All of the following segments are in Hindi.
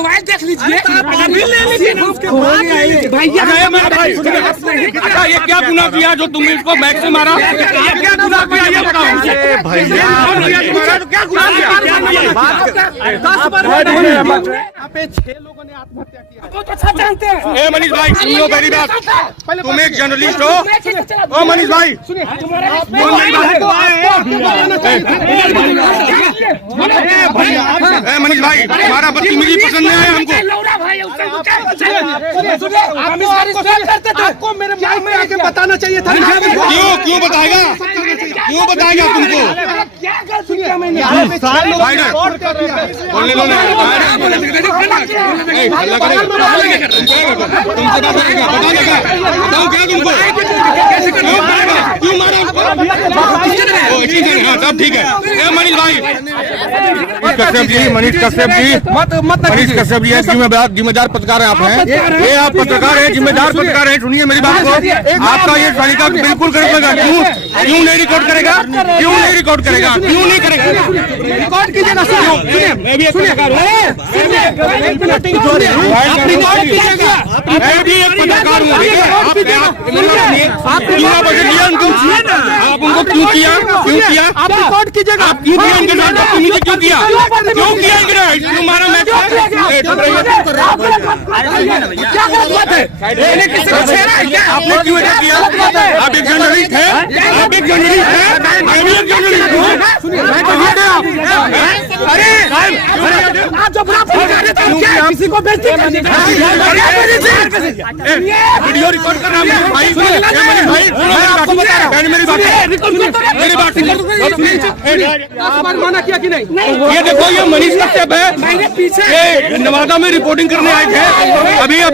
मोबाइल देख लीजिए, अभी ले लीजिए भैया। अच्छा ये क्या गुनाह किया जो तुम इसको बैग से मारा? क्या गुनाह किया ये बताओ भैया। क्या गुनाह किया? 10 बार यहाँ पे 6 लोगों ने आत्महत्या किया। बहुत अच्छा जानते हैं। मनीष भाई सुन लो मेरी बात, तुम एक जर्नलिस्ट हो। ओ मनीष भाई मनीष भाई तुम्हारा बदतमीजी पसंद नहीं आया हमको। आपको मेरे माइक में आके बताना चाहिए था। क्यों बताएगा तुमको? बोलने लो बताओ क्या तुमको? क्यों मारा? सब ठीक है। मनीष भाई मनीष कश्यप जी जिम्मेदार पत्रकार है आप हैं। ये आप पत्रकार हैं, जिम्मेदार पत्रकार हैं। सुनिए मेरी बात को, आपका ये तालिका बिल्कुल कर देगा। क्यों नहीं रिकॉर्ड करेगा? क्यों नहीं रिकॉर्ड करेगा? क्यों नहीं करेगा? रिकॉर्ड कीजिएगा। मैं भी एक पत्रकार हूँ। आप उनको क्यों किया? आप रिकॉर्ड कीजिएगा। आप क्यों किया इनके साथ? क्यों किया? क्यों मारा? मैं आपने क्यों ऐसा किया? आप एक जर्नलिस्ट हैं, मैं भी एक जर्नलिस्ट हूँ। अरे किसी को बेइज्जती वीडियो रिकॉर्ड कर रहा हूँ भाई। मैं आपको बता रहा हूँ, मेरी बात माना किया कि नहीं? ये देखो ये मनीष कश्यप है, ये नवादा में रिपोर्टिंग करने आए थे। अभी ये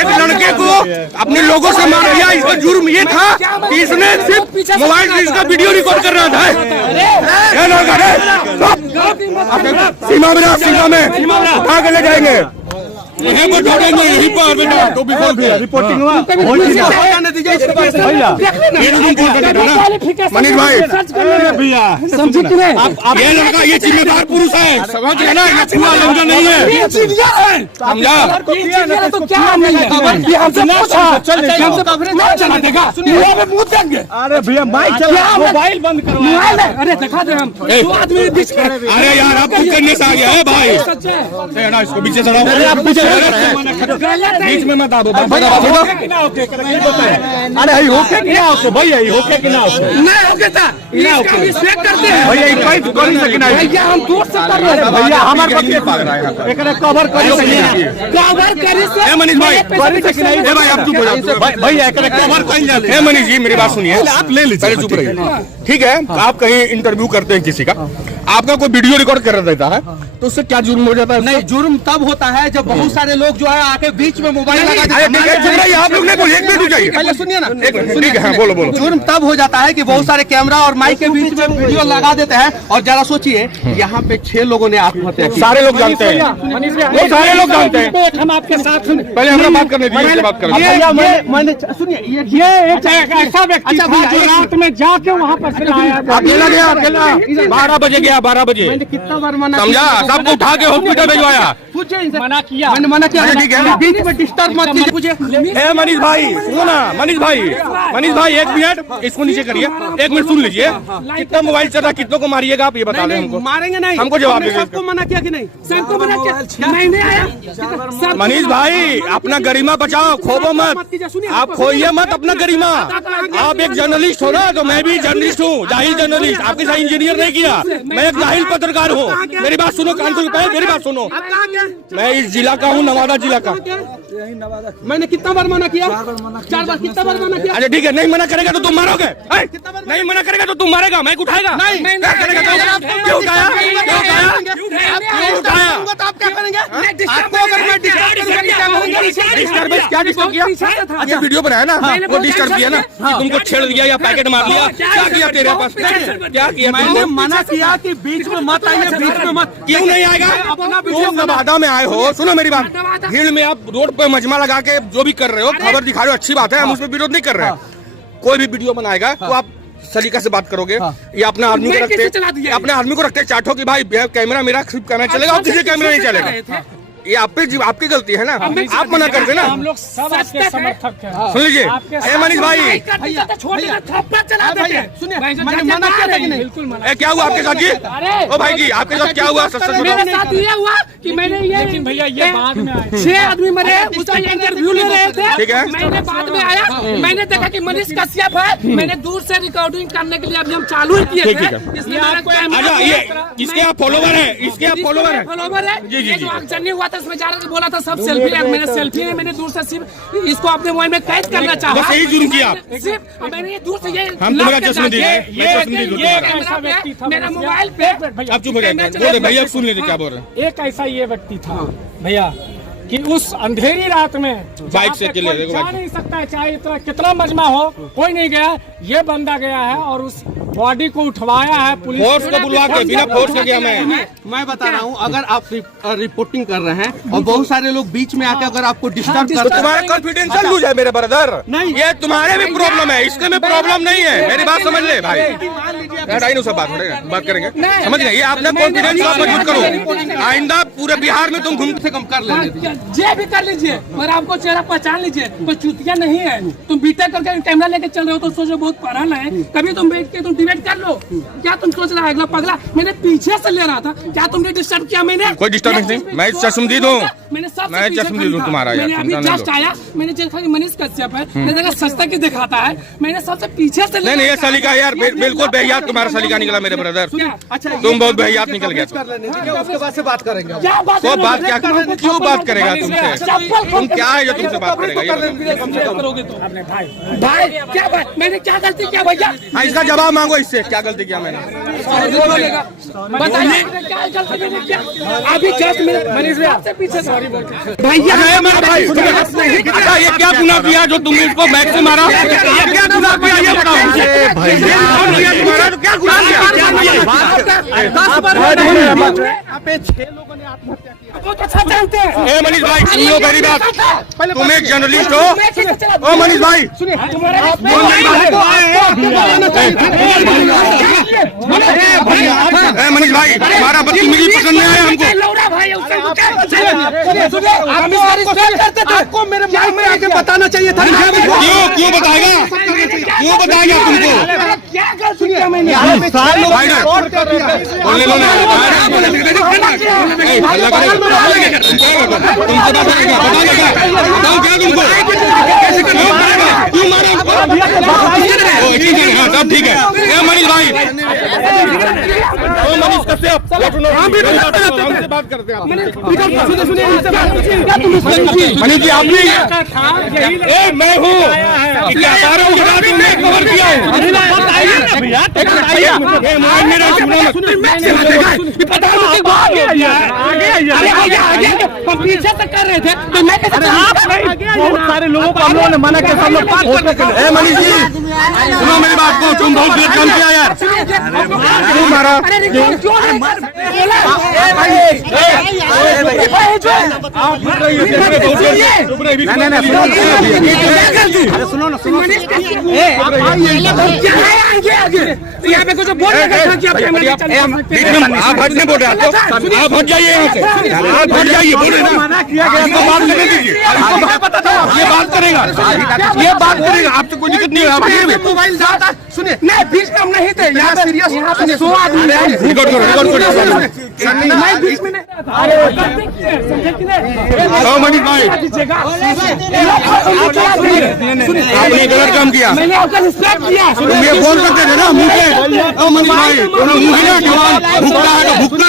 एक लड़के को अपने लोगों से मार दिया। इसका जुर्म ये था कि इसने सिर्फ मोबाइल से इसका वीडियो रिकॉर्ड कर रहा था। सीमा में उठा के ले जाएंगे, यहीं पर छोड़ेंगे, यहीं पर बेटा। तो भी रिपोर्टिंग हुआ मनीष भाई भैया समझे कि नहीं? ये लड़का ये जिम्मेदार पुरुष है, समझ रहे ना? छुआ लौंडा नहीं है, समझा? तो क्या अरे भैया माइक चला, मोबाइल बंद करो। अरे दिखा दे हम दो आदमी बीच में। अरे यार आप कुछ करने से आ गया है भाई। इसको पीछे चढ़ाओ, बीच में मत आओ। अरे होके कि ना होके भैया? होके कि ना होके? नहीं होके था, इसका रिस्पेक्ट करते हैं भैया। कोई कर नहीं सकना भैया, हम दूर से कर रहे हैं भैया। हमारे कवर करी से मनीष भाई भाई आप चुप हो जाओ भैया। कवर है मनीष जी, मेरी बात सुनिए, आप ले लीजिए, चुप रहिए। ठीक है, आप कहीं इंटरव्यू करते हैं किसी का, आपका कोई वीडियो रिकॉर्ड कर देता है तो उससे क्या जुर्म हो जाता है? नहीं, जुर्म तब होता है जब बहुत सारे लोग जो है आके बीच में मोबाइल लगा देते हैं। आप लोग नहीं बोलिए, एक मिनट चाहिए, पहले सुनिए ना। ठीक है, बोलो। जुर्म तब हो जाता है कि बहुत सारे कैमरा और माइक के बीच में वीडियो लगा देते हैं। और जरा सोचिए, यहाँ पे 6 लोगों ने आत्महत्या की। सारे लोग जानते हैं, वो सारे लोग जानते हैं। हम आपके साथ पहले हमरा बात करने दीजिए, बात करें। मैंने सुनिए, ये ऐसा व्यक्ति था जो रात में जाके वहाँ पर अकेला गया, 12 बजे गया, 12 बजे। मैंने कितना बार मना समझा? सबको उठा के हॉस्पिटल भिजवाया। मना किया, मैंने मना किया। ठीक है, बीच में डिस्टर्ब मत कीजिए। पूछे मनीष भाई सुनो ना, मनीष भाई एक मिनट इसको नीचे करिए, 1 मिनट सुन लीजिए। कितना मोबाइल चल रहा, कितनों को मारिएगा आप ये बता दें हमको? मारेंगे नहीं, हमको जवाब दीजिए। सबको मना किया कि नहीं? सबको मना किया, मैं नहीं आया। मनीष भाई अपना गरिमा बचाओ, खोबो मत, आप खोइए मत अपना गरिमा। आप एक जर्नलिस्ट हो ना, तो मैं भी जर्नलिस्ट हूँ, जाहिल जर्नलिस्ट। आपके साथ इंजीनियर नहीं किया, मैं एक जाहिल पत्रकार हूँ। मेरी बात सुनो, कान खोल के मेरी बात सुनो। मैं इस जिला का हूँ, नवादा जिला का। मैंने कितना बार मना किया? 4 बार। कितना बार मना किया? अच्छा ठीक है, नहीं मना करेगा तो तुम मारोगे, नहीं मना करेगा तो तुम मारेगा, मैं उठाएगा? नहीं क्यों उठाया? आप क्या करेंगे? अच्छा वीडियो बनाया ना, वो डिस्टर्ब किया ना, तुमको छेड़ दिया या पैकेट मार दिया, क्या किया तेरे पास? क्या किया? मैंने मना किया कि बीच में मत आइए, बीच में मत। क्यों नहीं आएगा? तुम नवादा में आए हो, सुनो मेरी बात, भीड़ में आप रोड पे मजमा लगा के जो भी कर रहे हो, खबर दिखा रहे हो, अच्छी बात है, हम उसमें विरोध नहीं कर रहे हैं। कोई भी वीडियो बनाएगा तो आप सलीका से बात करोगे, या अपने आदमी को रखते चाटो कि भाई कैमरा मेरा सिर्फ कैमरा चलेगा और किसी कैमरा नहीं चलेगा। ये आपकी गलती है ना, आप मना करते ना। हम लोग सब आपके समर्थक हैं। सुन लीजिए मनीष भाई, सुनिए मैंने मना किया था कि नहीं? बिल्कुल मना। क्या हुआ आपके साथ जी? ओ भाई जी आपके साथ क्या हुआ? मेरे साथ ये हुआ कि मैंने ये लेकिन भैया ये बाद में आए। 6 आदमी मरे, उसका इंटरव्यू ले रहे थे। ठीक है। मैंने बाद में आया, मैंने देखा कि मनीष कश्यप है, मैंने दूर से रिकॉर्डिंग करने के लिए अभी हम चालू ही किए थे। इसलिए मेरा कैमरा अच्छा ये इसके आप फॉलोवर है, इसके आप फॉलोवर है। फॉलोवर है। जी, जी, ये जी। जो आगजनी हुआ था इसमें जा रहा बोला था सब सेल्फी है, मैंने सेल्फी है, मैंने दूर से सिर्फ इसको अपने मोबाइल में कैद करना चाहा। बस यही जुर्म किया आप। सिर्फ मैंने ये दूर से ये हम तुम्हें चश्मे दिए, मैं चश्मे दिए ये एक ऐसा व्यक्ति था मेरा मोबाइल पे आप चुप हो जाए, बोले भैया सुन लेते क्या बोल रहे हैं। एक ऐसा ये व्यक्ति था भैया कि उस अंधेरी रात में बाइक से जहाँ पे चले, कोई देखो जा बाइक। नहीं सकता, चाहे इतना कितना मजमा हो, कोई नहीं गया। ये बंदा गया है और उस बॉडी को उठवाया है पुलिस फोर्स को बुलवा के, बिना फोर्स के गया मैं बता रहा हूँ, अगर आप रिपोर्टिंग कर रहे हैं और बहुत सारे लोग बीच में आके अगर आपको डिस्टर्ब तो तुम्हारा कॉन्फिडेंशियल लूज है मेरे ब्रदर। नहीं ये तुम्हारे भी प्रॉब्लम है, इसके में प्रॉब्लम नहीं है। मेरी बात समझ ले भाई, नहीं सब बात करेंगे, समझ गए? ये अपना कॉन्फिडेंस मजबूत करो। आइंदा पूरे बिहार में तुम घूम से कम कर लेंगे। जे भी कर लीजिए, मगर आपको चेहरा पहचान लीजिए, कोई चुतिया नहीं है। तुम बीटेक करके कैमरा लेके चल रहे हो तो सोचो बहुत पढ़ल है। कभी तुम बैठ के तुम डिबेट कर लो। क्या तुम सोच रहा है अगला पगला? मैंने पीछे से ले रहा था, क्या तुमने डिस्टर्ब किया? मैंने कोई डिस्टर्बेंस नहीं, मैं चश्मदीद हूँ। मैंने सब मैं चश्मदीद हूँ तुम्हारा यार, मैंने अभी चिंता नहीं जस्ट आया, मैंने देखा कि मनीष कश्यप है, मैंने देखा सस्ता की दिखाता है, मैंने सबसे पीछे से नहीं ये सलीका यार बिल्कुल बेहियात तुम्हारा सलीका निकला मेरे ब्रदर। अच्छा तुम बहुत बेहियात निकल गया। कर लेने दीजिए, उसके बाद से बात करेंगे। क्या बात तो बात क्या, करोगे? क्यों बात करेगा तुमसे? तुम क्या है जो तुमसे बात करेगा? ये बताओ। करोगे तो भाई क्या बात, मैंने क्या गलती किया भैया? हाँ इसका जवाब मांगो, इससे क्या गलती किया मैंने? बताइए क्या गलती मैंने किया? अभी जस्ट मनीष भैया से पीछे सॉरी बोल भैया भाई अच्छा ये क्या गुनाह किया जो तुमने इसको बैक से मारा? ये क्या गुनाह किया ये बताओ। तुम्हारा तो क्या गुनाह किया? 10 बार यहाँ पे 6 लोगों ने आत्महत्या की। बहुत अच्छा जानते हैं। ए मनीष भाई सुन लो मेरी बात, तुम एक जर्नलिस्ट हो। ओ मनीष भाई मनीष भाई तुम्हारा बदतमीजी पसंद नहीं आया हमको। आपको मेरे माइक में आके बताना चाहिए था। क्यों बताएगा तुमको? क्या गलती किया मैंने? बोलने लो ना, हल्ला करेगा तुमसे बात करेगा, बताओ क्या तुमको? क्यों मारा उसको? हाँ तब ठीक है। मनीष भाई मनीष कश्यप हमसे बात करते हैं। मनीष जी आप नहीं, मैं हूँ कवर किया पीछे से कर रहे थे तो मैं बहुत सारे लोगों को हम लोगों ने मना किया, सब लोग मनीष जी सुनो मेरी बात को, तुम बहुत गलत काम किया यार। क्यों मारा? यहाँ पे कुछ बोल आप हटने बोल रहे हैं, आप हट जाइए यहाँ से, आप हट जाइए बोल रहे हैं। बात करने दीजिए, ये बात करेगा, ये बात करेगा, आपसे कोई दिक्कत नहीं है। मोबाइल जाता सुनिए नहीं बीच में हम नहीं थे, यहाँ सीरियस यहाँ पे 100 आदमी रिकॉर्ड करो। मैं बीच में नहीं मनीष भाई आपने गलत काम किया। मैंने आपका रिस्पेक्ट किया। तुम ये बोल सकते थे ना मुँह पे। मनीष भाई भुगतना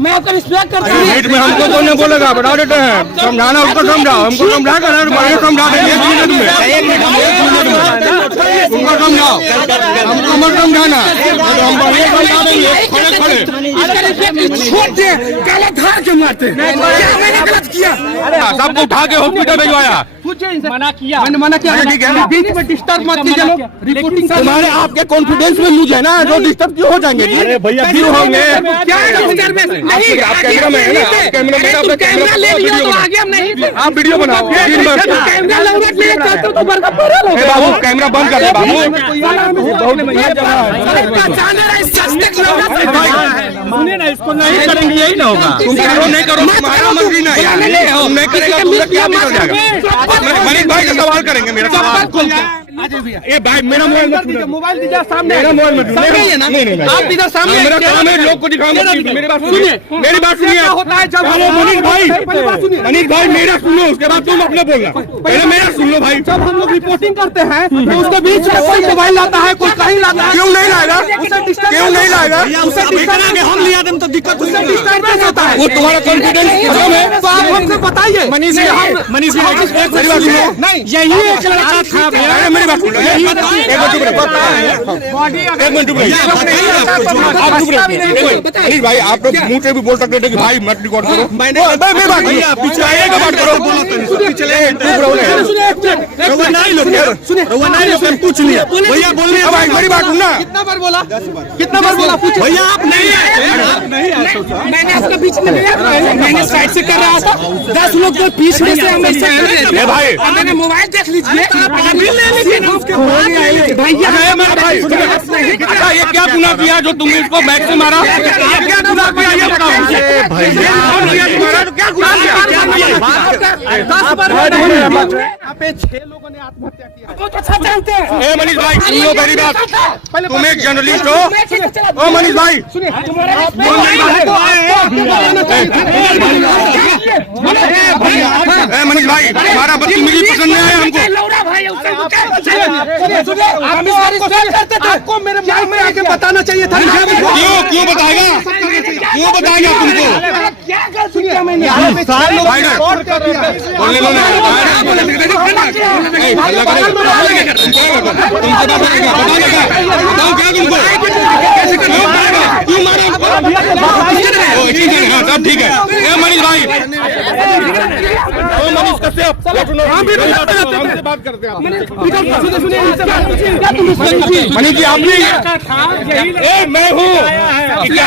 मैं आपका रिस्पेक्ट करता हूँ। मीट में हमको कोई नहीं बोलेगा, बता देते हैं। समझाना उसको समझाओ, हमको समझा कर समझा देंगे। उनको समझाओ, हमको मत समझाना, हम बढ़िया समझा देंगे। छोड़ दे, गलत हार के मारते। क्या मैंने गलत किया? सबको उठा के हॉस्पिटल भिजवाया। मना किया, मैंने मना किया। ठीक है। बीच में डिस्टर्ब मत कीजिए लोग। रिपोर्टिंग तुम्हारे आपके कॉन्फिडेंस में लूज है ना, जो डिस्टर्ब क्यों हो जाएंगे जी? भैया क्यों होंगे? क्या डिस्टर्बेंस? नहीं आप कैमरा में है ना, आप कैमरा में तुम कैमरा ले लिया तो आगे हम नहीं थे। आप वीडियो बनाओ। कैमरा लौट ले जाते तो बरका पड़ा बाबू कैमरा बंद कर दे बाबू। बहुत बढ़िया जगह है। पहचान रहा है सुनिए ना, इसको नहीं करेंगे यही ना होगा। तुम करो नहीं करो, तुम्हारा मंत्री ना यार, तुम नहीं करेगा तो क्या निकल जाएगा। मनीष भाई का सवाल करेंगे, मेरा सवाल ये भाई मेरा मोबाइल दीजिए सामने, मेरा मोबाइल में सामने है ना, आप इधर सामने, मेरा काम है लोग को दिखाऊंगा। मेरी बात सुनिए, मेरी बात सुनिए। होता है जब मनीष भाई मेरा सुनो, उसके बाद तुम अपने बोलना, पहले मेरा सुन लो भाई। जब हम लोग रिपोर्टिंग करते हैं तो उसके बीच में कोई मोबाइल लाता है, कोई कहीं लाता है, क्यों नहीं लाएगा, क्यों नहीं लाएगा? उसे डिस्टर्ब हम लिया तो दिक्कत, उसे डिस्टर्बेंस होता है। वो तुम्हारा कॉन्फिडेंस कम है। तो आप हमसे बताइए मनीष मेरी बात सुनो, नहीं, यही एक लड़का था भैया। मेरी बात सुनो, एक मिनट चुप रहिए, मनीष भाई आप लोग मुंह से भी बोल सकते थे कि भाई मत रिकॉर्ड करो। मेरी बात पीछे आएगा बात करो, पूछ लिया भैया, बोलिए भाई, मेरी बात सुनना। कितना बार बोला, कितना बार बोला, पूछ भैया आप नहीं आए, मैंने आपके बीच में लिया, मैंने साइड से कर रहा था, 10 लोग जो पीछे से हमें भाई मैंने मोबाइल देख लीजिए, भैया अच्छा ये क्या गुनाह किया जो तुमने इसको बैग से मारा? क्या गुनाह किया ये बताओ। क्या गुनाह किया? 10 बार यहाँ पे 6 लोगों ने आत्महत्या किया। बहुत अच्छा जानते हैं। ए मनीष भाई सुन लो मेरी बात, तुम एक जर्नलिस्ट हो। ओ मनीष भाई मनीष भाई हमारा बदतमीजी पसंद नहीं आया हमको। आपको मेरे माइक में आके बताना चाहिए था। क्यों बताएगा, क्यों बताएगा तुमको? बोलने लो ना, सब ठीक है। मनीष भाई मनीष कश्यप हमसे बात करते हैं। मनीष जी आप नहीं, मैं हूँ, क्या